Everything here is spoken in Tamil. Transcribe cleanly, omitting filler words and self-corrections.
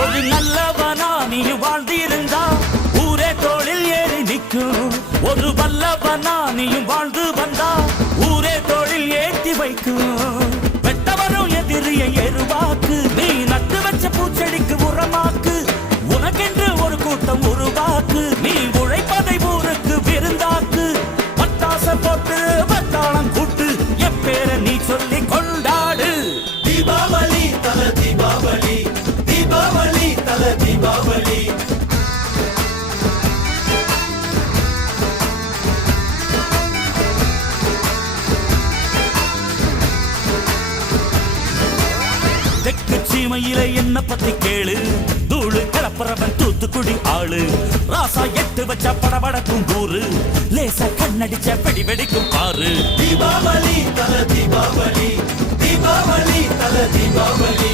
ஒரு நல்லவனா நீ வாழ்ந்திருந்தா ஊரே தோளில் ஏறி நிற்கும். ஒரு வல்லவனா நீயும் வாழ்ந்து வந்தா ஊரே தோளில் ஏற்றி வைக்கும். வெட்டவரும் எதிரியை எருவாக்கு, நீ நட்டு வச்ச பூச்செடிக்கு உரமாக்கு. உனக்கென்று ஒரு கூட்டம் உருவாக்கு, நீ உழைப்பதை ஊருக்கு விருந்தாக்கு. பட்டாச போட்டு பட்டாளம் கூட்டு, எப்பேர நீ சொல்லி கொண்டாடு. தீபாவளி தல தீபாவளி, தீபாவளி தல தீபாவளி. தெற்கு சீமையில என்ன பத்தி கேளு, தூளு கிளப்புறவன் தூத்துக்குடி ஆளு. ராசா எட்டு வச்ச படபடக்கும் கூறு, லேசா கண்ணடிச்ச வெடி வெடிக்கும் பாரு. தீபாவளி தல தீபாவளி, தீபாவளி தல தீபாவளி.